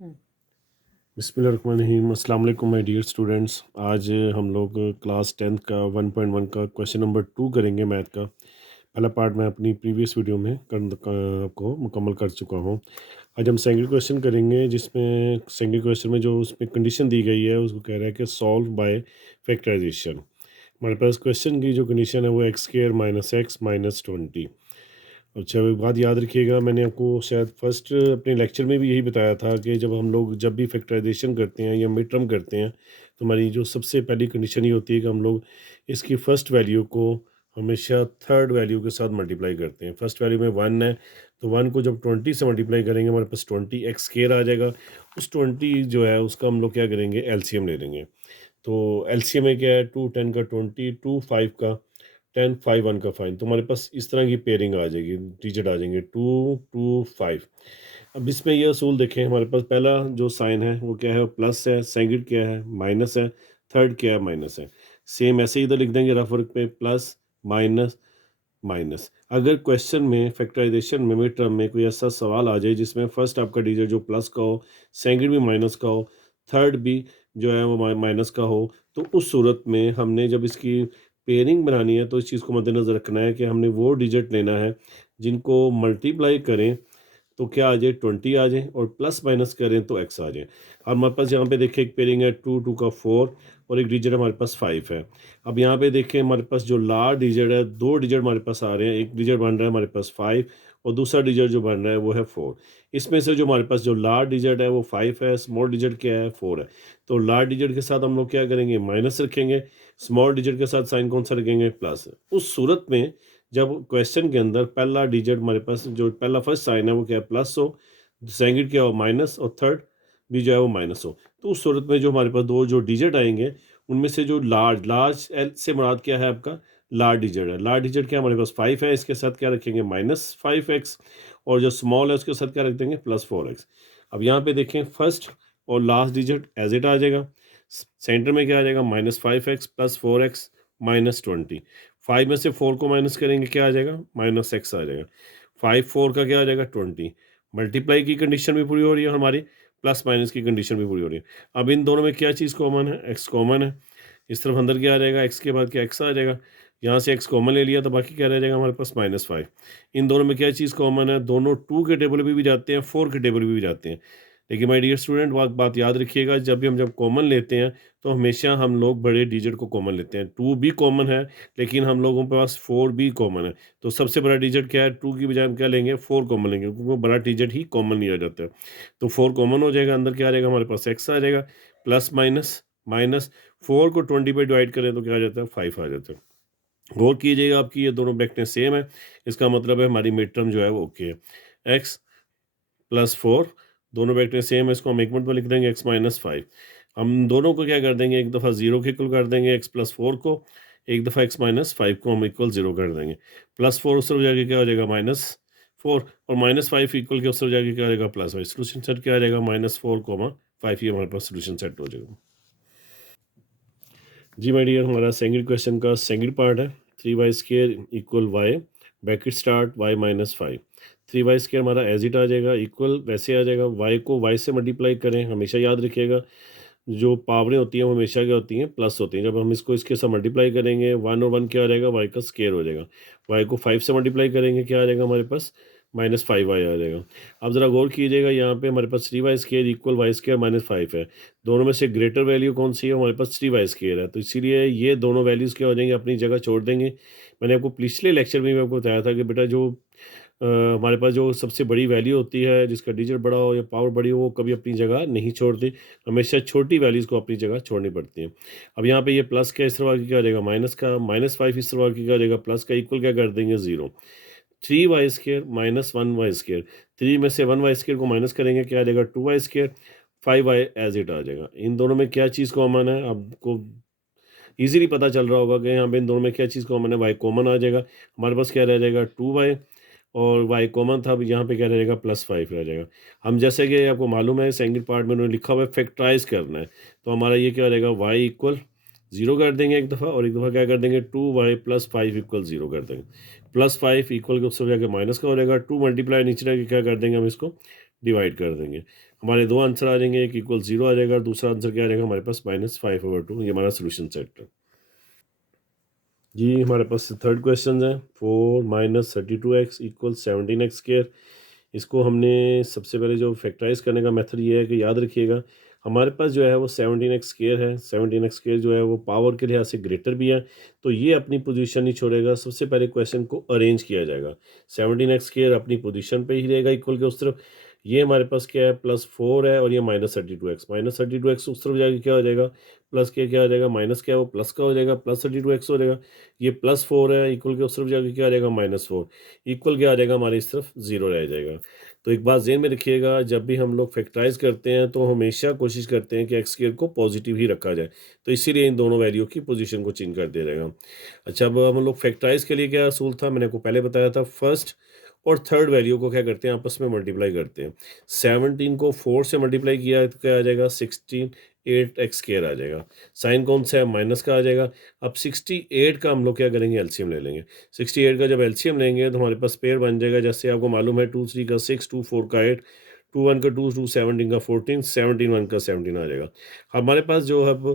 हम्म। बिस्मिल्लाहिर्रहमानिर्रहीम। अस्सलाम वालेकुम माय डियर स्टूडेंट्स। आज हम लोग क्लास 10th का 1.1 का क्वेश्चन नंबर 2 करेंगे मैथ का। पहला पार्ट मैं अपनी प्रीवियस वीडियो में को मुकम्मल कर चुका हूँ। आज हम सेकंड क्वेश्चन करेंगे, जिसमें सेकंड क्वेश्चन में जो उसमें कंडीशन दी गई है उसको कह रहा है कि सॉल्व बाय फैक्टराइजेशन। हमारे पास क्वेश्चन की जो कंडीशन है वो x square minus x minus 20। अच्छा, एक बात याद रखिएगा, मैंने आपको शायद फर्स्ट अपने लेक्चर में भी यही बताया था कि जब भी फैक्टराइजेशन करते हैं या मिड टर्म करते हैं, तो हमारी जो सबसे पहली कंडीशन ये होती है कि हम लोग इसकी फ़र्स्ट वैल्यू को हमेशा थर्ड वैल्यू के साथ मल्टीप्लाई करते हैं। फर्स्ट वैल्यू में 1 है, तो 1 को जब 20 से मल्टीप्लाई करेंगे हमारे पास 20 एक्स स्क्वायर आ जाएगा। उस 20 जो है उसका हम लोग क्या करेंगे, एलसीएम ले लेंगे। तो एलसीएम में क्या है, 2 10 का 20, 2 5 का 10, 5 1 का 5। तो हमारे पास इस तरह की पेयरिंग आ जाएगी, डिजिट आ जाएंगे 2 2 5। अब इसमें यह असूल देखें, हमारे पास पहला जो साइन है वो क्या है, प्लस है, सेकंड क्या है, माइनस है, थर्ड क्या है, माइनस है। सेम ऐसे ही इधर लिख देंगे रफ वर्क पे, प्लस माइनस माइनस। अगर क्वेश्चन में फैक्टराइजेशन में मिड टर्म में कोई ऐसा सवाल आ जाए जिसमें फर्स्ट आपका डिजिट जो प्लस का हो, सेकंड भी माइनस का हो, थर्ड भी जो है वो माइनस का हो, तो उस सूरत में हमने जब इसकी पेयरिंग बनानी है तो इस चीज़ को मद्देनज़र रखना है कि हमने वो डिजिट लेना है जिनको मल्टीप्लाई करें तो क्या आ जाए, 20 आ जाए, और प्लस माइनस करें तो एक्स आ जाए। अब हमारे पास यहाँ पे देखिए एक पेयरिंग है, 2 2 का 4, और एक डिजिट हमारे पास 5 है। अब यहाँ पे देखें हमारे पास जो लार्ज डिजिट है, दो डिजिट हमारे पास आ रहे हैं, एक डिजिट बन रहा है हमारे पास 5, और दूसरा डिजिट जो बन रहा है वो है 4। इसमें से जो हमारे पास जो लार्ज डिजिट है वो 5 है, स्मॉल डिजिट क्या है, 4 है। तो लार्ज डिजिट के साथ हम लोग क्या करेंगे, माइनस रखेंगे, स्मॉल डिजिट के साथ साइन कौन सा रखेंगे, प्लस। उस सूरत में जब क्वेश्चन के अंदर पहला डिजिट हमारे पास जो पहला फर्स्ट साइन है वो क्या है, प्लस हो, सेकंड क्या हो, माइनस, और थर्ड भी जो है वो माइनस हो, तो उस सूरत में जो हमारे पास दो जो डिजिट आएंगे उनमें से जो लार्ज लार्ज एल से मुराद क्या है आपका, लार्ज डिजिट है। लार्ज डिजिट क्या हमारे पास 5 है, इसके साथ क्या रखेंगे, -5x, और जो स्मॉल है उसके साथ क्या रख देंगे, +4x। अब यहाँ पे देखें फर्स्ट और लास्ट डिजिट एज इट आ जाएगा, सेंटर में क्या आ जाएगा, -5x +4x -20। 5 में से 4 को माइनस करेंगे क्या आ जाएगा, -x आ जाएगा। 5 4 का क्या आ जाएगा, 20। मल्टीप्लाई की कंडीशन भी पूरी हो रही है हमारी, प्लस माइनस की कंडीशन भी पूरी हो रही है। अब इन दोनों में क्या चीज़ कॉमन है, एक्स कॉमन है। इस तरफ अंदर क्या आ जाएगा, एक्स के बाद क्या एक्स आ जाएगा, यहाँ से एक्स कॉमन ले लिया तो बाकी क्या रह जाएगा हमारे पास, -5। इन दोनों में क्या चीज़ कॉमन है, दोनों 2 के टेबल पे भी जाते हैं, 4 के टेबल पे भी जाते हैं। लेकिन माय डियर स्टूडेंट, बात याद रखिएगा, जब भी हम जब कॉमन लेते हैं तो हमेशा हम लोग बड़े डिजिट को कॉमन लेते हैं। 2 भी कॉमन है, लेकिन हम लोगों के पास 4 भी कॉमन है। तो सबसे बड़ा डिजिट क्या है, 2 की बजाय हम क्या लेंगे, 4 कॉमन लेंगे, क्योंकि वो बड़ा डिजिट ही कॉमन लिया जाता है। तो 4 कॉमन हो जाएगा, अंदर क्या आ जाएगा हमारे पास, एक्स आ जाएगा, प्लस माइनस माइनस 4 को 20 पे डिवाइड करें तो क्या आ जाता है, 5 आ जाता है। गौर कीजिएगा, आपकी ये दोनों ब्रैकेटें सेम है, इसका मतलब है हमारी मिड टर्म जो है वो ओके है। एक्स प्लस 4, दोनों ब्रैकेटें सेम है, इसको हम एक मिनट में लिख देंगे, एक्स -5। हम दोनों को क्या कर देंगे, एक दफ़ा 0 के इक्वल कर देंगे एक्स प्लस 4 को, एक दफ़ा एक्स -5 को हम इक्वल 0 कर देंगे। +4 उस तरफ जाके क्या हो जाएगा, -4, और -5 इक्वल के उस तरफ जाके क्या हो जाएगा, +5। सोल्यूशन सेट क्या आ जाएगा, -4, 5 ही हमारे पास सोल्यूशन सेट हो जाएगा। जी माय डियर, हमारा सेकंड क्वेश्चन का सेकंड पार्ट है, 3y² equal Y, bracket start y -5। 3y² हमारा एज इट आ जाएगा, इक्वल वैसे आ जाएगा, y को y से मल्टीप्लाई करें, हमेशा याद रखिएगा जो पावरें होती हैं वो हमेशा क्या होती हैं, प्लस होती हैं। जब हम इसको इसके साथ मल्टीप्लाई करेंगे, 1 और 1 क्या हो जाएगा, y का स्केयर हो जाएगा। y को 5 से मल्टीप्लाई करेंगे क्या आ जाएगा हमारे पास, -5y आ जाएगा। अब ज़रा गौर कीजिएगा, यहाँ पे हमारे पास 3y² इक्वल y² -5 है। दोनों में से ग्रेटर वैल्यू कौन सी है, हमारे पास 3y² है, तो इसीलिए ये दोनों वैल्यूज़ क्या हो जाएंगे, अपनी जगह छोड़ देंगे। मैंने आपको पिछले लेक्चर में भी आपको बताया था कि बेटा जो हमारे पास जो सबसे बड़ी वैल्यू होती है, जिसका डिजिट बड़ा हो या पावर बड़ी हो, वो कभी अपनी जगह नहीं छोड़ती, हमेशा छोटी वैल्यूज़ को अपनी जगह छोड़नी पड़ती है। अब यहाँ पे ये प्लस का इस तरह की क्या हो जाएगा, माइनस का, -5 इस तरह की क्या हो जाएगा, प्लस का इक्वल क्या कर देंगे, 0। 3y² -1y², 3 में से 1y² को माइनस करेंगे क्या आ जाएगा, 2y², 5y एज इट आ जाएगा। इन दोनों में क्या चीज़ कॉमन है, आपको इजीली पता चल रहा होगा कि यहाँ पे इन दोनों में क्या चीज़ कॉमन है, y कॉमन आ जाएगा, हमारे पास क्या रह जाएगा, 2y, और y कॉमन था, अब यहाँ पे क्या रहेगा, +5 रह जाएगा। हम जैसे कि आपको मालूम है सेकंड पार्ट में उन्होंने लिखा हुआ है फैक्टराइज करना है, तो हमारा ये क्या रहेगा, y इक्वल 0 कर देंगे एक दफ़ा, और एक दफ़ा क्या कर देंगे, 2y + 5 इक्वल 0 कर देंगे। +5 इक्वल के उससे जाके माइनस का हो जाएगा, 2 मल्टीप्लाई नीचे रह के क्या कर देंगे, हम इसको डिवाइड कर देंगे। हमारे दो आंसर आ जाएंगे, एक इक्वल 0 आ जाएगा और दूसरा आंसर क्या आ जाएगा हमारे पास -5/2। ये हमारा सोल्यूशन सेट है। जी हमारे पास थर्ड क्वेश्चन है, 4 - 32x इक्वल 17x²। इसको हमने सबसे पहले जो फैक्टराइज करने का मेथड ये है कि याद रखिएगा हमारे पास जो है वो 17x² है। 17x² जो है वो पावर के लिहाज से ग्रेटर भी है, तो ये अपनी पोजीशन नहीं छोड़ेगा। सबसे पहले क्वेश्चन को अरेंज किया जाएगा, 17x² अपनी पोजीशन पे ही रहेगा इक्वल के उस तरफ। ये हमारे पास क्या है, +4 है और ये -32x। -32x उस तरफ जाके क्या हो जाएगा, प्लस के क्या हो जाएगा, माइनस क्या है वो प्लस का हो जाएगा, +32x हो जाएगा। ये +4 है इक्वल के उस तरफ जाके क्या आ जाएगा, -4। इक्वल क्या आ जाएगा हमारे इस तरफ 0 रह जाएगा। तो एक बात ज़हन में रखिएगा, जब भी हम लोग फैक्टराइज करते हैं तो हमेशा कोशिश करते हैं कि x² को पॉजिटिव ही रखा जाए, तो इसीलिए इन दोनों वैल्यू की पोजीशन को चेंज कर दे रहेगा। अच्छा, अब हम लोग फैक्टराइज के लिए क्या असूल था, मैंने आपको पहले बताया था, फर्स्ट और थर्ड वैल्यू को क्या करते हैं, आपस में मल्टीप्लाई करते हैं। 17 को 4 से मल्टीप्लाई किया तो क्या आ जाएगा, 16 8x² आ जाएगा। साइन कौन सा है, माइनस का आ जाएगा। अब 68 का हम लोग क्या करेंगे, एलसीएम ले लेंगे। 68 का जब एलसीएम लेंगे तो हमारे पास पेयर बन जाएगा, जैसे आपको मालूम है 2 3 का 6, 2 4 का 8, 2 1 का 2, 2 17 का 14, 17 1 का 17 आ जाएगा। हमारे पास जो है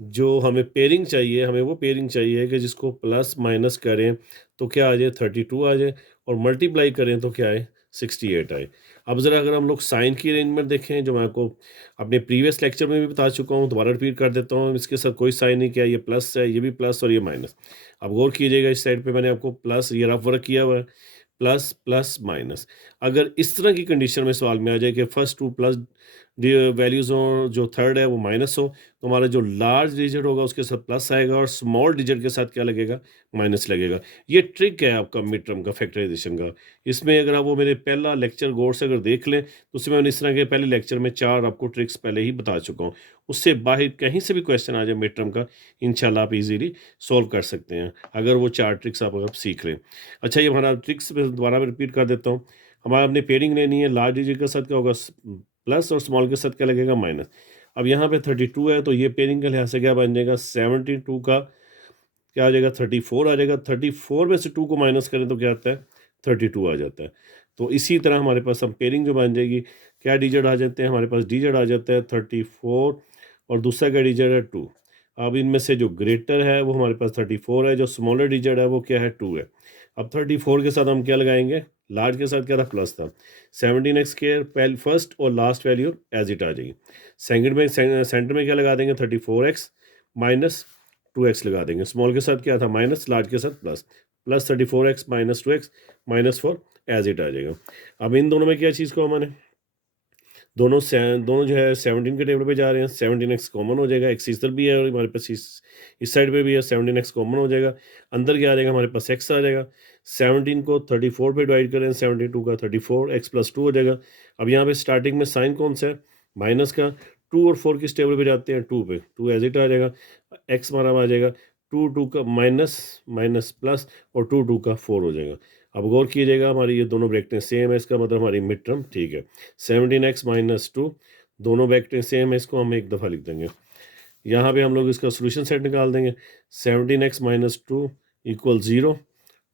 जो हमें पेयरिंग चाहिए, हमें वो पेयरिंग चाहिए कि जिसको प्लस माइनस करें तो क्या आ जाए, 32 आ जाए, और मल्टीप्लाई करें तो क्या आए, 68 आए। अब ज़रा अगर हम लोग साइन की अरेंजमेंट देखें, जो मैं आपको अपने प्रीवियस लेक्चर में भी बता चुका हूँ, दोबारा रिपीट कर देता हूँ, इसके साथ कोई साइन नहीं किया, ये प्लस है, ये भी प्लस और ये माइनस। अब गौर कीजिएगा, इस साइड पे मैंने आपको प्लस ये रफ वर्क किया हुआ है, प्लस प्लस माइनस। अगर इस तरह की कंडीशन में सवाल में आ जाए कि फर्स्ट टू प्लस वैल्यूज़ हो, जो थर्ड है वो माइनस हो, तो हमारा जो लार्ज डिजिट होगा उसके साथ प्लस आएगा और स्मॉल डिजिट के साथ क्या लगेगा, माइनस लगेगा। ये ट्रिक है आपका मिड टर्म का फैक्टराइजेशन का। इसमें अगर आप वो मेरे पहला लेक्चर गौर से अगर देख लें तो उसमें मैंने इस तरह के पहले लेक्चर में 4 आपको ट्रिक्स पहले ही बता चुका हूँ। उससे बाहर कहीं से भी क्वेश्चन आ जाए मिड टर्म का, इंशाल्लाह आप इजीली सॉल्व कर सकते हैं अगर वो 4 ट्रिक्स आप अगर सीख लें। अच्छा, ये हमारा ट्रिक्स मैं दोबारा मैं रिपीट कर देता हूँ। हमारा अपने पेयरिंग लेनी है, लार्ज डिजिट के साथ क्या होगा, प्लस, और स्मॉल के साथ क्या लगेगा, माइनस। अब यहाँ पे 32 है तो ये पेयरिंग के लिहाज से क्या बन जाएगा, 72 का क्या आ जाएगा, 34 आ जाएगा। 34 में से 2 को माइनस करें तो क्या आता है, 32 आ जाता है। तो इसी तरह हमारे पास हम पेयरिंग जो बन जाएगी, क्या डिजिट आ जाते हैं हमारे पास, डिजिट आ जाता है 34 और दूसरा क्या डिजिट है, 2। अब इनमें से जो ग्रेटर है वो हमारे पास 34 है, जो स्मॉलर डिजिट है वो क्या है, 2 है। अब 34 के साथ हम क्या लगाएंगे, लार्ज के साथ क्या था, प्लस था। 17x² पहले फर्स्ट और लास्ट वैल्यू एज इट आ जाएगी। सेंटर में क्या लगा देंगे, 34x माइनस 2x लगा देंगे। स्मॉल के साथ क्या था, माइनस, लार्ज के साथ plus. Plus 34x minus 2x -4 as it आ जाएगा। अब इन दोनों में क्या चीज़ को मैंने, दोनों जो है 17 के टेबल पे जा रहे हैं। 17x कॉमन हो जाएगा, एक्स इधर भी है और हमारे पास इस साइड पे भी है, 17x कॉमन हो जाएगा। अंदर क्या आ जाएगा, हमारे पास x आ जाएगा। 17 को 34 पे डिवाइड करें, 72 का 34, x + 2 हो जाएगा। अब यहाँ पे स्टार्टिंग में साइन कौन सा है, माइनस का। 2 और 4 किस टेबल पे जाते हैं, 2 पे, 2 एज इट आ जाएगा। x हमारा आ जाएगा 2 2 का माइनस माइनस प्लस, और 2 2 का 4 हो जाएगा। अब गौर कीजिएगा, हमारी ये दोनों ब्रैकेटें सेम है, इसका मतलब हमारी मिड टर्म ठीक है। 17x - 2 दोनों ब्रैकेटें सेम है, इसको हम एक दफ़ा लिख देंगे। यहाँ पे हम लोग इसका सोल्यूशन सेट निकाल देंगे। 17x - 2 इक्वल 0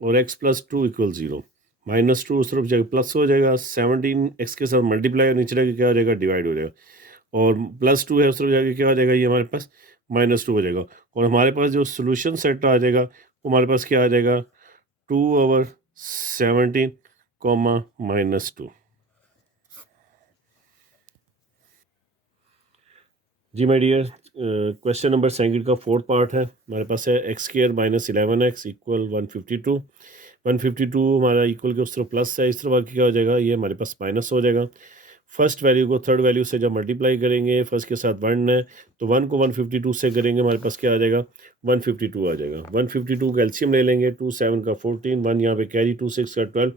और x + 2 इक्वल 0। -2 उस तरफ जाएगा प्लस हो जाएगा, 17x के साथ मल्टीप्लाई और नीचे जाके क्या हो जाएगा, डिवाइड हो जाएगा। और +2 है उस तरफ जाके क्या हो जाएगा, ये हमारे पास -2 हो जाएगा। और हमारे पास जो सोल्यूशन सेट आ जाएगा वो हमारे पास क्या आ जाएगा, 2/17 -2। जी my dear, question number second का फोर्थ पार्ट है हमारे पास है, x² - 11x इक्वल 152। 152 हमारा इक्वल के उस तरफ प्लस है, इस तरफ आके क्या हो जाएगा, ये हमारे पास माइनस हो जाएगा। फर्स्ट वैल्यू को थर्ड वैल्यू से जब मल्टीप्लाई करेंगे, फर्स्ट के साथ 1 है तो 1 को 152 से करेंगे, हमारे पास क्या आ जाएगा, 152 आ जाएगा। 152 का एलसीएम ले लेंगे, 2 7 का 14, 1 यहाँ पे कैरी, 2 6 का 12,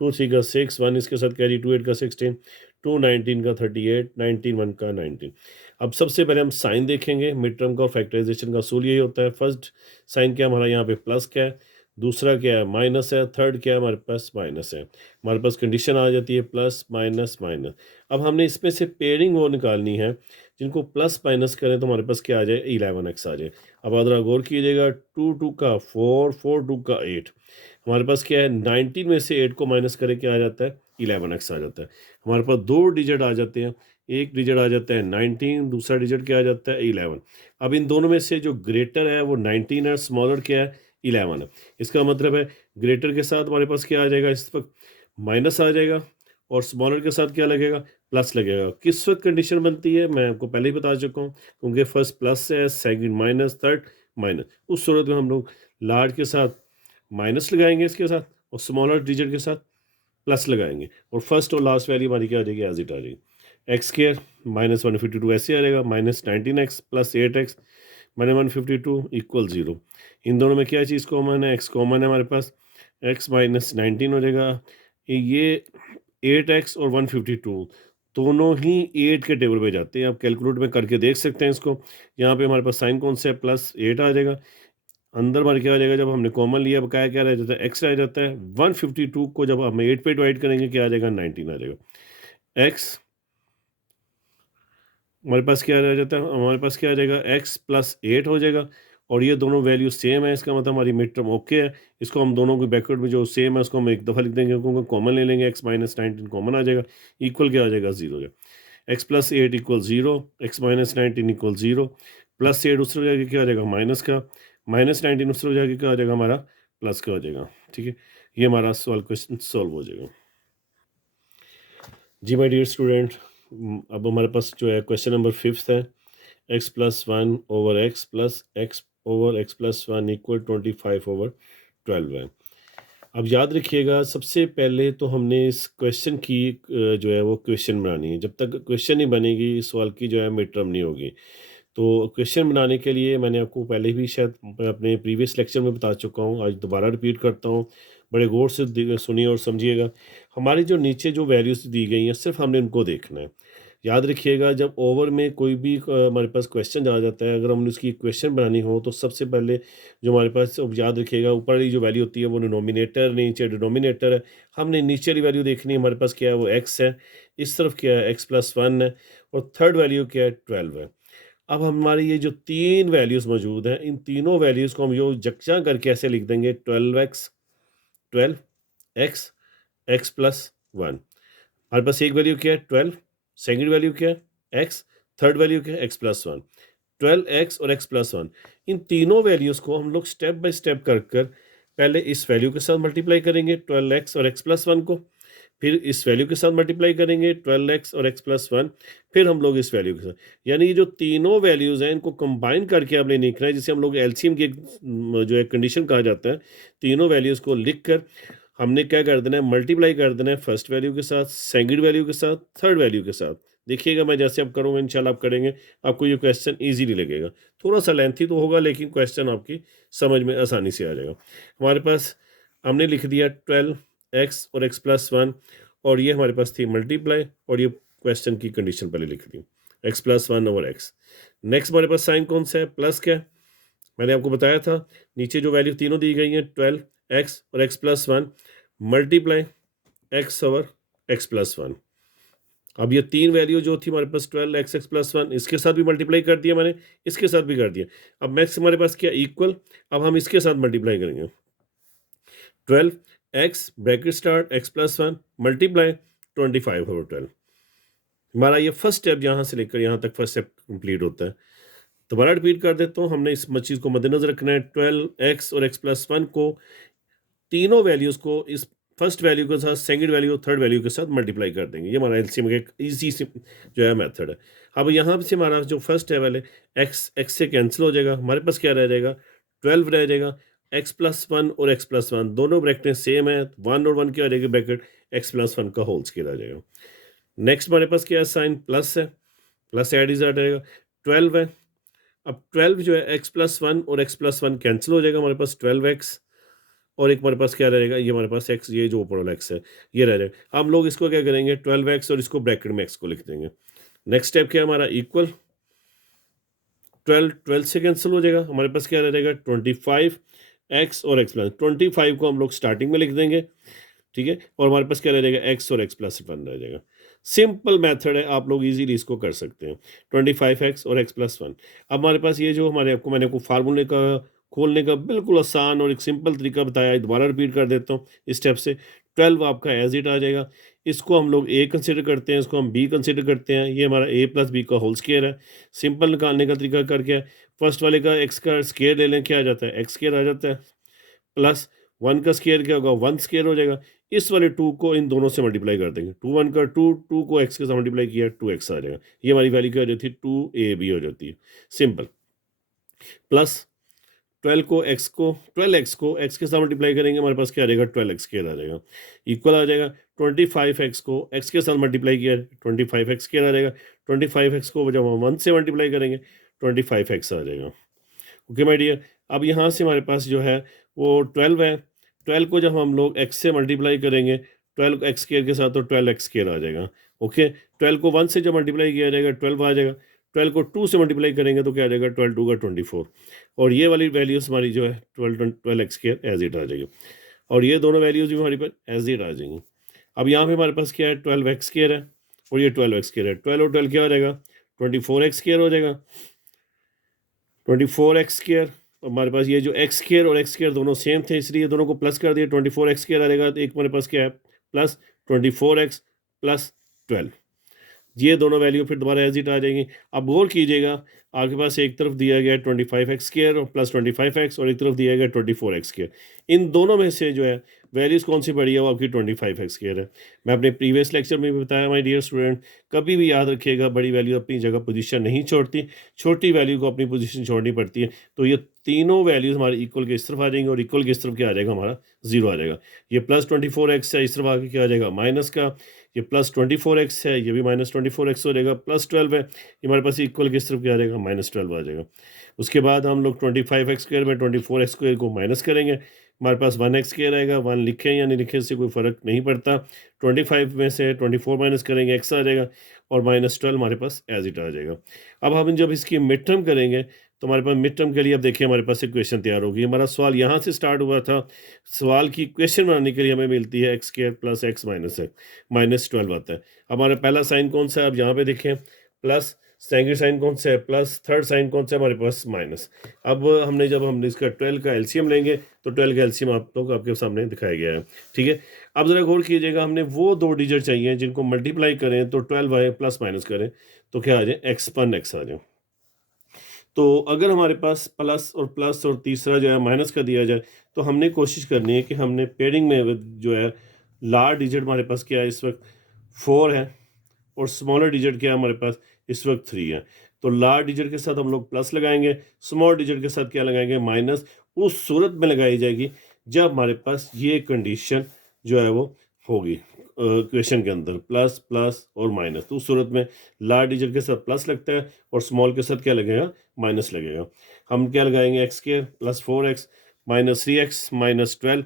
2 3 का 6, 1 इसके साथ कैरी, 2 8 का 16, 2 19 का 38, 19 1 का 19। अब सबसे पहले हम साइन देखेंगे मिड टर्म का, और फैक्टराइजेशन का असूल यही होता है। फर्स्ट साइन क्या हमारा यहाँ पे प्लस क्या है, दूसरा क्या है माइनस है, थर्ड क्या है हमारे पास माइनस है। हमारे पास कंडीशन आ जाती है प्लस माइनस माइनस। अब हमने इसमें से पेयरिंग वो निकालनी है जिनको प्लस माइनस करें तो हमारे पास क्या आ जाए, 11x आ जाए। अब अगर गौर कीजिएगा, 2 2 का 4, 4 2 का 8, हमारे पास क्या है, 19 में से 8 को माइनस करें क्या आ जाता है, 11x आ जाता है। हमारे पास दो डिजिट आ जाते हैं, एक डिजिट आ जाता है 19, दूसरा डिजिट क्या आ जाता है 11। अब इन दोनों में से जो ग्रेटर है वो 19 है, स्मॉलर क्या है 11 है। इसका मतलब है ग्रेटर के साथ हमारे पास क्या आ जाएगा, इस वक्त माइनस आ जाएगा, और स्मॉलर के साथ क्या लगेगा, प्लस लगेगा। किस वक्त कंडीशन बनती है मैं आपको पहले ही बता चुका हूँ, क्योंकि फर्स्ट प्लस है, सेकंड माइनस, थर्ड माइनस। उस सूरत में हम लोग लार्ज के साथ माइनस लगाएंगे इसके साथ, और स्मॉलर डिजिट के साथ प्लस लगाएंगे, और फर्स्ट और लास्ट वैल्यू हमारी क्या आ जाएगी, एज इट आ जाएगी। एक्स स्केयर -152 ऐसे आ जाएगा, -19x प्लस 8x -152 इक्वल 0। इन दोनों में क्या चीज़ कॉमन है, एक्स कॉमन है हमारे पास, x -19 हो जाएगा। ये 8x और 152 दोनों ही 8 के टेबल पे जाते हैं, आप कैलकुलेट में करके देख सकते हैं इसको। यहाँ पे हमारे पास साइन कौन सा है, +8 आ जाएगा। अंदर बार क्या आ जाएगा, जब हमने कॉमन लिया बकाया क्या रह जाता है, एक्स रह जाता है। 152 को जब हम 8 पे डिवाइड करेंगे क्या आ जाएगा, 19 आ जाएगा। एक्स हमारे पास क्या रह जाता है, हमारे पास क्या आ जाएगा, x +8 हो जाएगा। और ये दोनों वैल्यू सेम है, इसका मतलब हमारी मिड टर्म ओके है। इसको हम दोनों के बैकवर्ड में जो सेम है उसको हम एक दफ़ा लिख देंगे, क्योंकि कॉमन ले लेंगे, x -19 कॉमन आ जाएगा, इक्वल क्या आ जाएगा, 0 हो जाएगा। x +8 इक्वल 0, x -19 इक्वल 0, +8 दूसरी जगह क्या आ जाएगा, माइनस का, -19 दूसरी जगह क्या आ जाएगा हमारा, प्लस का हो जाएगा। ठीक है, ये हमारा सॉल्व क्वेश्चन सॉल्व हो जाएगा। जी माय डियर स्टूडेंट, अब हमारे पास जो है क्वेश्चन नंबर 5 है, x+1/x+x/(x+1 = 25/12 है। अब याद रखिएगा, सबसे पहले तो हमने इस क्वेश्चन की जो है वो क्वेश्चन बनानी है। जब तक क्वेश्चन नहीं बनेगी इस सवाल की जो है मिड टर्म नहीं होगी। तो क्वेश्चन बनाने के लिए मैंने आपको पहले भी शायद अपने प्रीवियस लेक्चर में बता चुका हूँ, आज दोबारा रिपीट करता हूँ। बड़े गौर से सुनिए और समझिएगा। हमारी जो नीचे जो वैल्यूज़ दी गई हैं सिर्फ हमने उनको देखना है। याद रखिएगा, जब ओवर में कोई भी हमारे पास क्वेश्चन आ जाता है, अगर हमने उसकी क्वेश्चन बनानी हो तो सबसे पहले जो हमारे पास, अब याद रखिएगा, ऊपर वाली जो वैल्यू होती है वो डिनोमिनेटर, नीचे डिनोमिनेटर है। हमने नीचे वाली वैल्यू देखनी है, हमारे पास क्या है, वो x है, इस तरफ क्या है, x+1 है, और थर्ड वैल्यू क्या है, 12 है। अब हमारी ये जो तीन वैल्यूज़ मौजूद हैं, इन तीनों वैल्यूज़ को हम यो यकजा करके ऐसे लिख देंगे, 12x 12x x+1। हमारे पास एक वैल्यू क्या है, 12, सेकंड वैल्यू क्या है, x, थर्ड वैल्यू क्या है, x+1। 12x और x+1, इन तीनों वैल्यूज़ को हम लोग स्टेप बाय स्टेप कर कर पहले इस वैल्यू के साथ मल्टीप्लाई करेंगे 12x और x+1 को, फिर इस वैल्यू के साथ मल्टीप्लाई करेंगे 12x और x+1, फिर हम लोग इस वैल्यू के साथ, यानी ये जो तीनों वैल्यूज़ हैं इनको कंबाइन करके आपने लिखना है, जिसे हम लोग एलसीएम की जो है कंडीशन कहा जाता है। तीनों वैल्यूज़ को लिख कर हमने क्या कर देना है, मल्टीप्लाई कर देना है फर्स्ट वैल्यू के साथ, सेकंड वैल्यू के साथ, थर्ड वैल्यू के साथ। देखिएगा मैं जैसे अब करूँगा इंशाल्लाह आप करेंगे, आपको ये क्वेश्चन ईजीली लगेगा। थोड़ा सा लेंथी तो होगा, लेकिन क्वेश्चन आपकी समझ में आसानी से आ जाएगा। हमारे पास हमने लिख दिया 12x और x+1, और ये हमारे पास थी मल्टीप्लाई, और ये क्वेश्चन की कंडीशन पहले लिख दी, x+1/x। नेक्स्ट हमारे पास साइन कौन सा है, प्लस क्या है, मैंने आपको बताया था। नीचे जो वैल्यू तीनों दी गई हैं, 12x और x+1 मल्टीप्लाई x/x+1। अब ये तीन वैल्यू जो थी हमारे पास 12x x+1, इसके साथ भी मल्टीप्लाई कर दिया मैंने, इसके साथ भी कर दिया। अब मैक्स हमारे पास क्या, इक्वल। अब हम इसके साथ मल्टीप्लाई करेंगे, 12x bracket start x+1 multiply 25/12। हमारा ये फर्स्ट स्टेप यहाँ से लेकर यहाँ तक फर्स्ट स्टेप कंप्लीट होता है। दोबारा रिपीट कर देता हूँ, हमने इस चीज़ को मद्देनजर रखना है, 12x और x+1 को, तीनों वैल्यूज़ को इस फर्स्ट वैल्यू के साथ, सेकंड वैल्यू, थर्ड वैल्यू के साथ मल्टीप्लाई कर देंगे। ये हमारा एलसीएम का एक ईजी से जो है मेथड है। अब यहाँ से हमारा जो फर्स्ट है वाले x से कैंसिल हो जाएगा, हमारे पास क्या रह जाएगा, 12 रह जाएगा। x+1 और x+1 दोनों ब्रैकेटें सेम है, 1 और 1 क्या आ जाएगी ब्रैकेट, x+1 का होल स्क्वायर आ जाएगा। नेक्स्ट हमारे पास क्या है, साइन प्लस है, प्लस एड इज आ जाएगा, 12 है। अब 12 जो है x+1 और x+1 कैंसिल हो जाएगा, हमारे पास 12x, और एक हमारे पास क्या रहेगा, ये हमारे पास x, ये जो ऊपर वाला x है ये रह जाएगा। हम लोग इसको क्या करेंगे, 12x और इसको ब्रैकेट में x को लिख देंगे। नेक्स्ट स्टेप क्या है हमारा, इक्वल, 12 से कैंसिल हो जाएगा, हमारे पास क्या रह जाएगा, 25x और x+1। 25 को हम लोग स्टार्टिंग में लिख देंगे, ठीक है, और हमारे पास क्या रह जाएगा, x और x+1 रह जाएगा। सिंपल मेथड है, आप लोग इजीली इसको कर सकते हैं, 25x और x+1। अब हमारे पास ये जो हमारे मैंने आपको फार्मूले का खोलने का बिल्कुल आसान और एक सिंपल तरीका बताया है, दोबारा रिपीट कर देता हूँ इस स्टेप से। 12 आपका एज इट आ जाएगा। इसको हम लोग ए कंसिडर करते हैं, इसको हम बी कंसिडर करते हैं। ये हमारा ए प्लस बी का होल स्क्वायर है। सिंपल निकालने का तरीका करके है, फर्स्ट वाले का एक्स का स्क्वायर ले लें, क्या आ जाता है एक्स स्क्वायर आ जाता है, प्लस 1 का स्क्वायर क्या होगा 1 स्क्वायर हो जाएगा। इस वाले 2 को इन दोनों से मल्टीप्लाई कर देंगे, 2 1 का 2, 2 को एक्स के साथ मल्टीप्लाई किया 2x आ जाएगा। ये हमारी वैल्यू क्या हो जाती है 2ab हो जाती है, सिंपल। प्लस 12x को x के साथ मल्टीप्लाई करेंगे, हमारे पास क्या आ जाएगा 12x स्क्वायर आ जाएगा। इक्वल आ जाएगा 25x को x के साथ मल्टीप्लाई किया 25x स्क्वायर आ जाएगा। 25x को जब हम 1 से मल्टीप्लाई करेंगे 25x आ जाएगा। ओके माय डियर, अब यहाँ से हमारे पास जो है वो 12 है। 12 को जब हम लोग x से मल्टीप्लाई करेंगे 12 एक्स स्क्वायर के साथ तो 12x स्क्वायर आ जाएगा। ओके, 12 को 1 से जब मल्टीप्लाई किया जाएगा 12 आ जाएगा। 12 को 2 से मल्टीप्लाई करेंगे तो क्या आ जाएगा 12 2 का 24, और ये वाली वैल्यूज हमारी जो है 12x स्क्वायर एज इट आ जाएगी, और ये दोनों वैल्यूज भी हमारी पर एज इट आ जाएंगी। अब यहाँ पे हमारे पास क्या है 12x स्क्वायर है और ये 12x स्क्वायर है। 12 और 12 क्या हो जाएगा 24x स्क्वायर हो जाएगा। 24x स्क्वायर, हमारे पास ये जो एक्स स्क्वायर और एक्स स्क्वायर दोनों सेम थे इसलिए दोनों को प्लस कर दिया, 24x स्क्वायर आ जाएगा। तो एक हमारे पास क्या है प्लस 24x प्लस 12, ये दोनों वैल्यू फिर दोबारा एज इट आ जाएंगी। अब गौर कीजिएगा, आपके पास एक तरफ दिया गया 25x स्क्वायर और प्लस 25x और एक तरफ दिया गया 24x स्क्वायर। इन दोनों में से जो है वैल्यूज़ कौन सी बड़ी है वो आपकी 25x स्क्वायर है। मैं अपने प्रीवियस लेक्चर में भी बताया माय डियर स्टूडेंट, कभी भी याद रखिएगा बड़ी वैल्यू अपनी जगह पोजीशन नहीं छोड़ती, छोटी वैल्यू को अपनी पोजीशन छोड़नी पड़ती है। तो ये तीनों वैल्यूज़ हमारे इक्वल के इस तरफ आ जाएंगे और इक्वल के इस तरफ क्या आ जाएगा हमारा 0 आ जाएगा। ये प्लस 24x है, इस तरफ आके क्या आ जाएगा माइनस का, ये प्लस 24x है, ये भी माइनस 24x हो जाएगा। प्लस 12 है, ये हमारे पास इक्वल किस तरफ क्या आ जाएगा माइनस 12 आ जाएगा। उसके बाद हम लोग 25x स्क्वायर में 24x स्क्वायर को माइनस करेंगे, हमारे पास 1x स्क्वायर आएगा। 1 लिखें या नहीं लिखें से कोई फ़र्क नहीं पड़ता। 25 में से 24 माइनस करेंगे x आ जाएगा और माइनस 12 हमारे पास एज इट आ जाएगा। अब हम जब इसकी मिड टर्म करेंगे तो हमारे पास मिड टर्म के लिए अब देखिए हमारे पास एक क्वेश्चन तैयार होगी। हमारा सवाल यहाँ से स्टार्ट हुआ था, सवाल की क्वेश्चन बनाने के लिए हमें मिलती है x square plus x minus 12 आता है। हमारा पहला साइन कौन सा है, अब यहाँ पे देखें प्लस, सेकंड साइन कौन सा है प्लस, थर्ड साइन कौन सा है हमारे पास माइनस। अब जब हमने इसका 12 का एलसीएम लेंगे तो 12 का एलसीएम आप लोग आपके सामने दिखाया गया है, ठीक है। अब ज़रा गौर कीजिएगा, हमने वो दो डिजिट चाहिए जिनको मल्टीप्लाई करें तो 12 आए प्लस माइनस करें तो क्या आ जाए एक्स आ जाए। तो अगर हमारे पास प्लस और तीसरा जो है माइनस का दिया जाए तो हमने कोशिश करनी है कि हमने पेयरिंग में जो है लार्ज डिजिट हमारे पास क्या है इस वक्त 4 है और स्मॉलर डिजिट क्या है हमारे पास इस वक्त 3 है। तो लार्ज डिजिट के साथ हम लोग प्लस लगाएंगे, स्मॉल डिजिट के साथ क्या लगाएंगे माइनस। उस सूरत में लगाई जाएगी जब हमारे पास ये कंडीशन जो है वो होगी क्वेश्चन के अंदर प्लस प्लस और माइनस। तो उस सूरत में लार्ज डिजिट के साथ प्लस लगता है और स्मॉल के साथ क्या लगेगा माइनस लगेगा। हम क्या लगाएंगे x square plus 4x minus 3x minus 12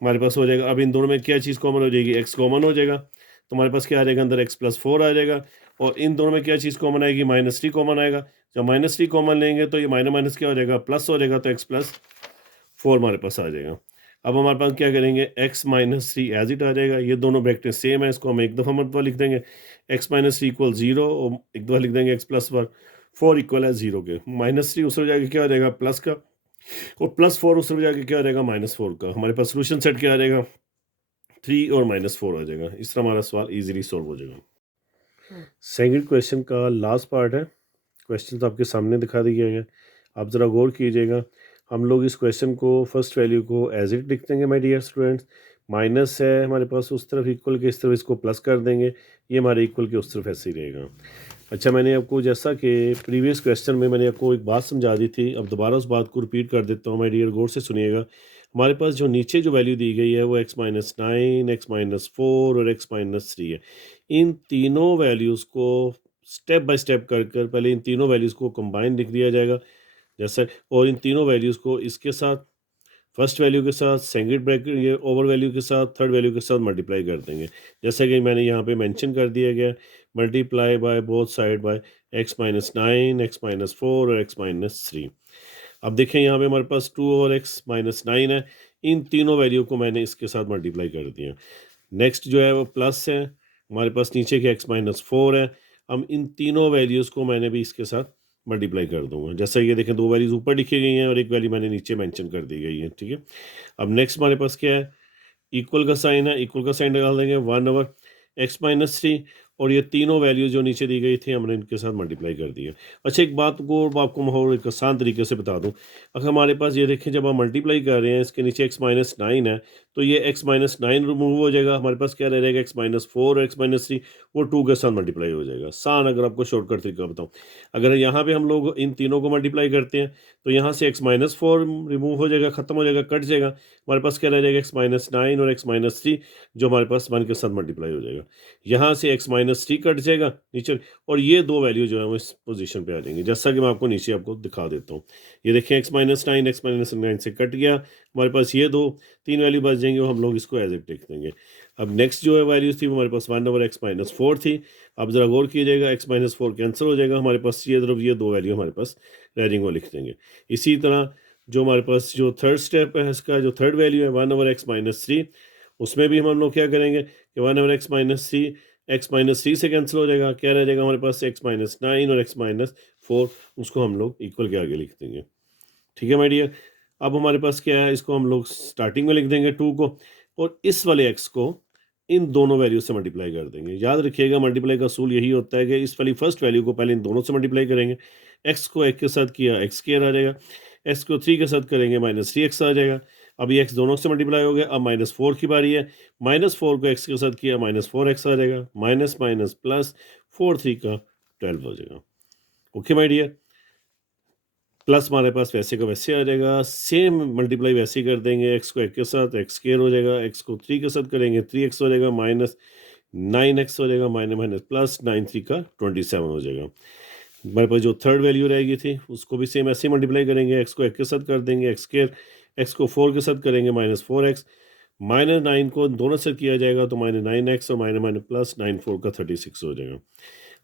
हमारे पास हो जाएगा। अब इन दोनों में क्या चीज़ कॉमन हो जाएगी एक्स कॉमन हो जाएगा, तो हमारे पास क्या आ जाएगा अंदर एक्स प्लस 4 आ जाएगा। और इन दोनों में क्या चीज़ कॉमन आएगी माइनस 3 कॉमन आएगा। जब माइनस 3 कॉमन लेंगे तो ये माइनस माइनस क्या हो जाएगा प्लस हो जाएगा, तो एक्स प्लस 4 हमारे पास आ जाएगा। अब हमारे पास क्या करेंगे x माइनस 3 एज इट आ जाएगा। ये दोनों ब्रैकेट सेम है, इसको हम एक दफ़ा मरतबा लिख देंगे x माइनस 3 इक्वल 0 और एक दफ़ा लिख देंगे x प्लस 4 इक्वल है 0 के। माइनस 3 उस तरफ जाके क्या आ जाएगा प्लस का और प्लस 4 उस तरफ जाके क्या आ जाएगा माइनस 4 का। हमारे पास सोल्यूशन सेट क्या आ जाएगा 3 और माइनस 4 आ जाएगा। इस तरह हमारा सवाल ईजिली सॉल्व हो जाएगा। सेकंड क्वेश्चन का लास्ट पार्ट है, क्वेश्चन तो आपके सामने दिखा दिया गया, आप ज़रा गौर कीजिएगा। हम लोग इस क्वेश्चन को फर्स्ट वैल्यू को एज इट लिख देंगे माय डियर स्टूडेंट्स। माइनस है हमारे पास उस तरफ इक्वल के इस तरफ, इसको प्लस कर देंगे, ये हमारे इक्वल के उस तरफ ऐसे ही रहेगा। अच्छा, मैंने आपको जैसा कि प्रीवियस क्वेश्चन में मैंने आपको एक बात समझा दी थी, अब दोबारा उस बात को रिपीट कर देता हूँ माय डियर, गौर से सुनिएगा। हमारे पास जो नीचे जो वैल्यू दी गई है वो x माइनस 9, x माइनस 4 और x माइनस 3 है। इन तीनों वैल्यूज़ को स्टेप बाय स्टेप कर कर पहले इन तीनों वैल्यूज़ को कंबाइन लिख दिया जाएगा जैसा, और इन तीनों वैल्यूज़ को इसके साथ फर्स्ट वैल्यू के साथ सेकंड ब्रैकेट ये ओवर वैल्यू के साथ थर्ड वैल्यू के साथ मल्टीप्लाई कर देंगे, जैसा कि मैंने यहाँ पे मेंशन कर दिया गया multiply by both side by x minus 9, x minus 4 और x माइनस 3। अब देखें यहाँ पे हमारे पास 2 और x माइनस 9 है, इन तीनों वैल्यू को मैंने इसके साथ मल्टीप्लाई कर दिया। नेक्स्ट जो है वो प्लस है, हमारे पास नीचे के x माइनस 4 है, हम इन तीनों वैल्यूज़ को मैंने भी इसके साथ मल्टीप्लाई कर दूंगा। जैसा ये देखें, दो वैल्यूज़ ऊपर लिखी गई हैं और एक वैल्यू मैंने नीचे मेंशन कर दी गई है, ठीक है। अब नेक्स्ट हमारे पास क्या है, इक्वल का साइन है, इक्वल का साइन डाल देंगे 1/x-3, और ये तीनों वैल्यू जो नीचे दी गई थी हमने इनके साथ मल्टीप्लाई कर दी है। अच्छा, एक बात को आपको मैं और एक आसान तरीके से बता दूं, अगर हमारे पास ये देखें, जब हम मल्टीप्लाई कर रहे हैं इसके नीचे x-9 है, तो ये x-9 रिमूव हो जाएगा, हमारे पास क्या रह जाएगा, x-4 और x-3, वो 2 के साथ मल्टीप्लाई हो जाएगा। आसान अगर आपको शॉर्टकट तरीका बताऊँ, अगर यहाँ पर हम लोग इन तीनों को मल्टीप्लाई करते हैं तो यहाँ से x-4 रिमूव हो जाएगा, ख़त्म हो जाएगा, कट जाएगा, हमारे पास क्या रह जाएगा, x-9 और x-3, जो हमारे पास 1 के साथ मल्टीप्लाई हो जाएगा। यहाँ से x-3 कट जाएगा नीचे, और ये दो वैल्यू जो है वो इस पोजीशन पे आ जाएंगी, जैसा कि मैं आपको नीचे आपको दिखा देता हूँ। ये देखें, x-9 से कट गया, हमारे पास ये दो तीन वैल्यू बच जाएंगे, और हम लोग इसको एज इट लिख देंगे। अब नेक्स्ट जो है वैल्यू थी वो हमारे पास 1/x-4 थी। अब ज़रा गौर कीजिएगा, x-4 कैंसिल हो जाएगा, हमारे पास ये तरफ ये दो वैल्यू हमारे पास रह जाएंगे, वो लिख देंगे। इसी तरह जो हमारे पास जो थर्ड स्टेप है, इसका जो थर्ड वैल्यू है 1/x-3, उसमें भी हम लोग क्या करेंगे कि 1/x-3 से कैंसिल हो जाएगा, क्या रह जाएगा हमारे पास, x-9 और x-4, उसको हम लोग इक्वल के आगे लिख देंगे, ठीक है माय डियर। अब हमारे पास क्या है, इसको हम लोग स्टार्टिंग में लिख देंगे 2 को, और इस वाले x को इन दोनों वैल्यू से मल्टीप्लाई कर देंगे। याद रखिएगा, मल्टीप्लाई का असूल यही होता है कि इस वाली फर्स्ट वैल्यू को पहले इन दोनों से मल्टीप्लाई करेंगे। x को 1 के साथ किया, x² आ जाएगा, x को 3 के साथ करेंगे, -3x आ जाएगा। अब ये x दोनों से मल्टीप्लाई हो गया, अब -4 की बारी है, -4 को x के साथ किया, -4x आ जाएगा, माइनस माइनस प्लस 4 3 का 12 हो जाएगा। ओके माय डियर, प्लस हमारे पास वैसे का वैसे आ जाएगा, सेम मल्टीप्लाई वैसे ही कर देंगे, x को 1 के साथ x² हो जाएगा, x को 3 के साथ करेंगे 3x हो जाएगा, -9x हो जाएगा, माइनस माइनस प्लस 9 3 का 27 हो जाएगा। हमारे पास जो थर्ड वैल्यू रहेगी थी उसको भी सेम ऐसे ही मल्टीप्लाई करेंगे, x को 1 के साथ कर देंगे, x को 4 के साथ करेंगे, -4x, -9 को दोनों से किया जाएगा तो -9x, और माइनस माइनस प्लस 9 4 का 36 हो जाएगा।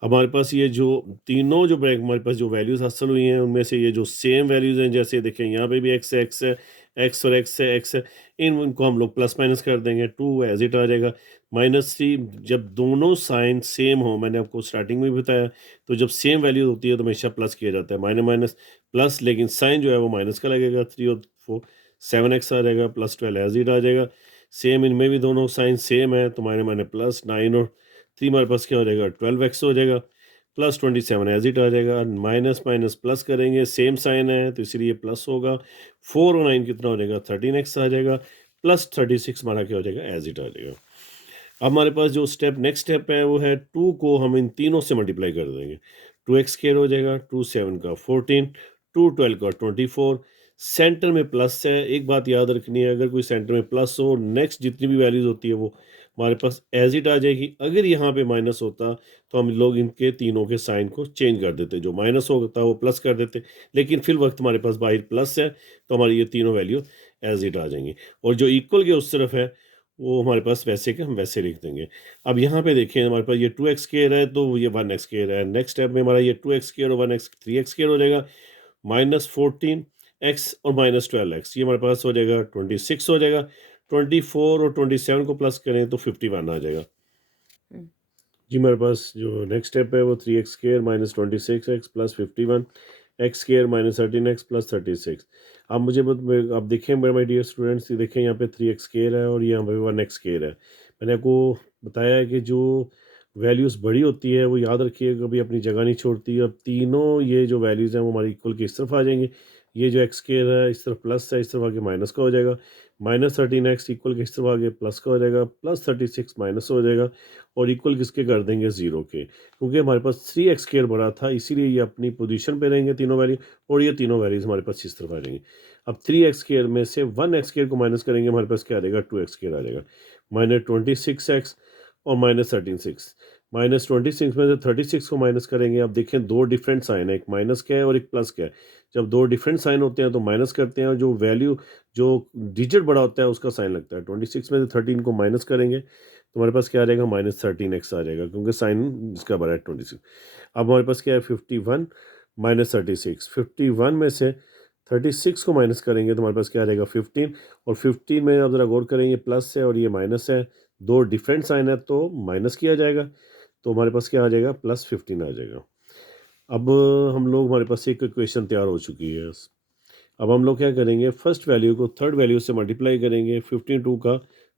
हमारे पास ये जो तीनों जो ब्रैकेट हमारे पास जो वैल्यूज़ हासिल हुई हैं, उनमें से ये जो सेम वैल्यूज़ हैं, जैसे देखें यहाँ पे भी x है, x है, x और x है, x है, इनको हम लोग प्लस माइनस कर देंगे, 2 एज इट आ जाएगा। -3, जब दोनों साइन सेम हो, मैंने आपको स्टार्टिंग में भी बताया, तो जब सेम वैल्यू होती है तो हमेशा प्लस किया जाता है, माइनस माइनस प्लस, लेकिन साइन जो है वो माइनस का लगेगा, 3 और 4 7x आ जाएगा, +12 एज इट आ जाएगा। सेम इनमें भी दोनों साइन सेम है, तो माइनस माइनस प्लस 9 और 3 हमारे पास क्या हो जाएगा, 12x हो जाएगा, +27 एज इट आ जाएगा, माइनस माइनस प्लस करेंगे, सेम साइन है तो इसलिए प्लस होगा, 4 और 9 कितना हो जाएगा, 13x आ जाएगा, +36 हमारा क्या हो जाएगा, एज इट आ जाएगा। अब हमारे पास जो नेक्स्ट स्टेप है वो है 2 को हम इन तीनों से मल्टीप्लाई कर देंगे, 2x² हो जाएगा, 2 7 का 14, 2 12 का 24, सेंटर में प्लस है। एक बात याद रखनी है, अगर कोई सेंटर में प्लस हो, नेक्स्ट जितनी भी वैल्यूज होती है वो हमारे पास एज इट आ जाएगी। अगर यहाँ पे माइनस होता तो हम लोग इनके तीनों के साइन को चेंज कर देते, जो माइनस होता वो प्लस कर देते, लेकिन फिर वक्त हमारे पास बाहर प्लस है तो हमारी ये तीनों वैल्यू एज इट आ जाएंगी, और जो इक्वल के उस तरफ है वो हमारे पास वैसे के हम वैसे लिख देंगे। अब यहाँ पे देखें, हमारे पास ये 2x² है तो ये 1x² है, नेक्स्ट स्टेप में हमारा ये 2x² और 1x 3x² हो जाएगा, -14x और -12x, ये हमारे पास हो जाएगा 26 हो जाएगा, 24 और 27 को प्लस करें तो 51 आ जाएगा। जी, हमारे पास जो नेक्स्ट स्टेप है वो 3x² -26x plus 51, x² -13x plus 36। अब मुझे आप देखें माय डियर स्टूडेंट्स, ये देखें यहाँ पे 3x² है और यहाँ पे 1x² है। मैंने आपको बताया है कि जो वैल्यूज़ बड़ी होती है वो याद रखिए कभी अपनी जगह नहीं छोड़ती। अब तीनों ये जो वैल्यूज़ हैं वो हमारी इक्वल की इस तरफ आ जाएंगी, ये जो x² है इस तरफ प्लस है, इस तरफ आगे माइनस का हो जाएगा, -13x इक्वल के इस तरफ आगे प्लस का हो जाएगा, +36 माइनस हो जाएगा, और इक्वल किसके कर देंगे, 0 के, क्योंकि हमारे पास 3x² बड़ा था इसीलिए ये अपनी पोजीशन पे रहेंगे तीनों वैल्यू, और ये तीनों वैल्यूज हमारे पास इस तरफ आ जाएंगी। अब 3x² में से 1x² को माइनस करेंगे, हमारे पास क्या आ जाएगा, 2x² आ जाएगा, -26x और -36, -26 में से 36 को माइनस करेंगे। अब देखें दो डिफरेंट साइन है, एक माइनस का है और एक प्लस का है। जब दो डिफरेंट साइन होते हैं तो माइनस करते हैं, और जो वैल्यू जो डिजिट बड़ा होता है उसका साइन लगता है। 26 में से 13 को माइनस करेंगे तो हमारे पास क्या आ जाएगा, -13x आ जाएगा, क्योंकि साइन इसका बड़ा है 26। अब हमारे पास क्या है, 51 -36, 51 में से 36 को माइनस करेंगे तो हमारे पास क्या आ जाएगा, 15, और 15 में अब ज़रा गौर करेंगे प्लस है और ये माइनस है, दो डिफरेंट साइन है तो माइनस किया जाएगा, तो हमारे पास क्या आ जाएगा, +15 आ जाएगा। अब हम लोग हमारे पास एक इक्वेशन तैयार हो चुकी है। अब हम लोग क्या करेंगे, फर्स्ट वैल्यू को थर्ड वैल्यू से मल्टीप्लाई करेंगे। 52 का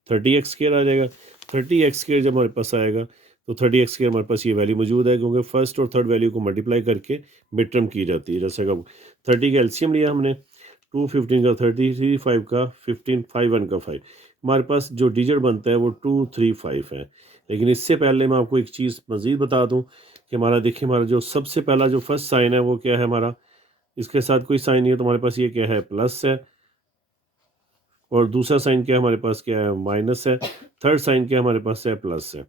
30x² आ जाएगा। 30x² जब हमारे पास आएगा तो 30x² हमारे पास ये वैल्यू मौजूद है, क्योंकि फर्स्ट और थर्ड वैल्यू को मल्टीप्लाई करके मिड टर्म की जाती है। जैसे कि 30 का एलसीएम लिया हमने, 2 15 का 33, 5 का 15, 5 1 का 5। हमारे पास जो डिजिट बनता है वो 2 3 5 है। लेकिन इससे पहले मैं आपको एक चीज़ मज़ीद बता दूं कि हमारा देखिए, हमारा जो सबसे पहला जो फर्स्ट साइन है वो क्या है हमारा, इसके साथ कोई साइन नहीं है तो हमारे पास ये क्या है, प्लस है। और दूसरा साइन क्या है हमारे पास, क्या है, माइनस है। थर्ड साइन क्या है हमारे पास है, प्लस है।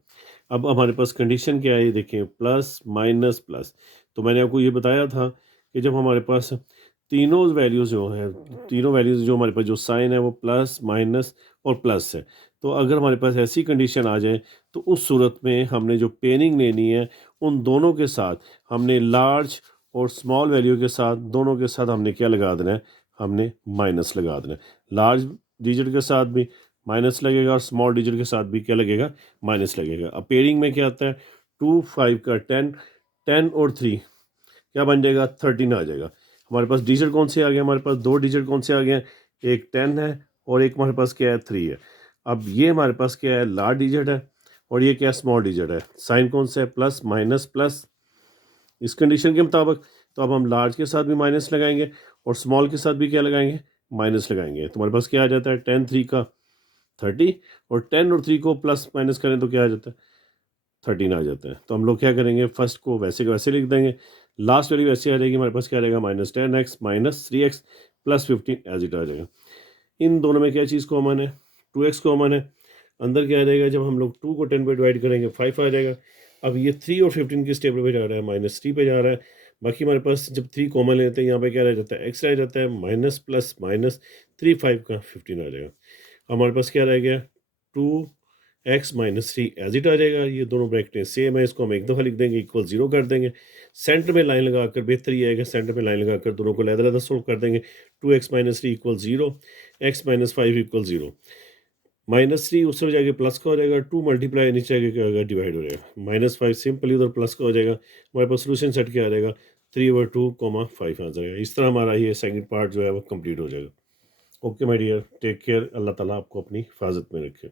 अब हमारे पास कंडीशन क्या है, ये देखें, प्लस माइनस प्लस। तो मैंने आपको ये बताया था कि जब हमारे पास तीनों वैल्यूज़ जो हैं, तीनों वैल्यूज़ जो हमारे पास जो साइन है वो प्लस माइनस और प्लस है, तो अगर हमारे पास ऐसी कंडीशन आ जाए तो उस सूरत में हमने जो पेयरिंग लेनी है उन दोनों के साथ हमने लार्ज और स्मॉल वैल्यू के साथ, दोनों के साथ हमने क्या लगा देना है, हमने माइनस लगा देना है। लार्ज डिजिट के साथ भी माइनस लगेगा और स्मॉल डिजिट के साथ भी क्या लगेगा, माइनस लगेगा। अब पेयरिंग में क्या आता है, 2 5 का 10, 10 और 3 क्या बन जाएगा, 13 आ जाएगा। हमारे पास डिजिट कौन से आ गए, हमारे पास दो डिजिट कौन से आ गए हैं, एक 10 है और एक हमारे पास क्या है, 3 है। अब ये हमारे पास क्या है, लार्ज डिजिट है और ये क्या है, स्मॉल डिजिट है। साइन कौन सा है, प्लस माइनस प्लस, इस कंडीशन के मुताबिक। तो अब हम लार्ज के साथ भी माइनस लगाएंगे और स्मॉल के साथ भी क्या लगाएंगे, माइनस लगाएंगे। तो हमारे पास क्या आ जाता है, 10 3 का 30 और 10 और 3 को प्लस माइनस करें तो क्या आ जाता है, 13 आ जाता है। तो हम लोग क्या करेंगे, फर्स्ट को वैसे के वैसे लिख देंगे, लास्ट वैल्यू वैसे आ जाएगी। हमारे पास क्या रहेगा, -10x -3x plus 15 as it आ जाएगा। इन दोनों में क्या चीज़ कॉमन है, 2x कॉमन है। अंदर क्या आ जाएगा, जब हम लोग 2 को 10 पे डिवाइड करेंगे 5 आ जाएगा। अब ये 3 और 15 किस टेबल पे जा रहा है, -3 पे जा रहा है। बाकी हमारे पास जब 3 कॉमन लेते हैं यहाँ पे क्या रह जाता है, x रह जाता है, माइनस प्लस माइनस 3 5 का 15 आ जाएगा। हमारे पास क्या रह गया, 2x - 3 एज इट आ जाएगा। ये दोनों ब्रैकेटें सेम है, इसको हम एक दफ़ा लिख देंगे, इक्वल 0 कर देंगे। सेंटर में लाइन लगाकर बेहतर ये है कि सेंटर में लाइन लगाकर दोनों को अलग-अलग सोल्व कर देंगे। 2x - 3 equal 0, x - 5 equal 0। -3 उस तरफ जाके प्लस का हो जाएगा, 2 मल्टीप्लाई नीचे आके क्या होगा, डिवाइड हो जाएगा। -5 सिंपली उधर प्लस का हो जाएगा। हमारे पास सोल्यूशन सेट क्या आ जाएगा, 3/2, 5 आ जाएगा। इस तरह हमारा ये सेकंड पार्ट जो है वो कंप्लीट हो जाएगा। Okay my dear, take care. Allah Taala आपको अपनी हिफाजत में रखे।